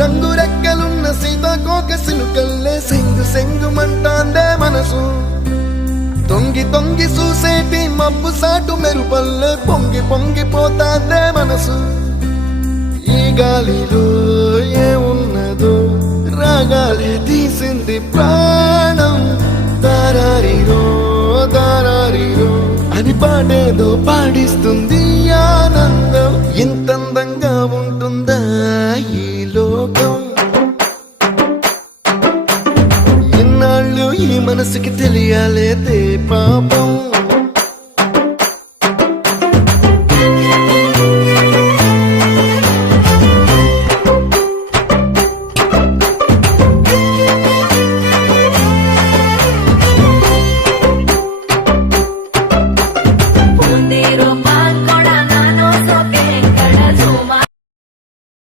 రంగు రెక్కలున్న సీతాకోక సిలుకల్లే సెంగు సెంగుమంటాందే మనసు తొంగి తొంగి చూసేటి మబ్బు సాటు మెరుపల్లే పొంగి పొంగిపోతాందే మనసు ఈ గాలిలో ఏమున్నదో రాగాలే తీసింది ప్రాణం దారారిరో దారారిరో అని పాడేదో పాడిస్తుంది ఆనందం ఇంతందంగా ఉంటుందా ఈ లోకం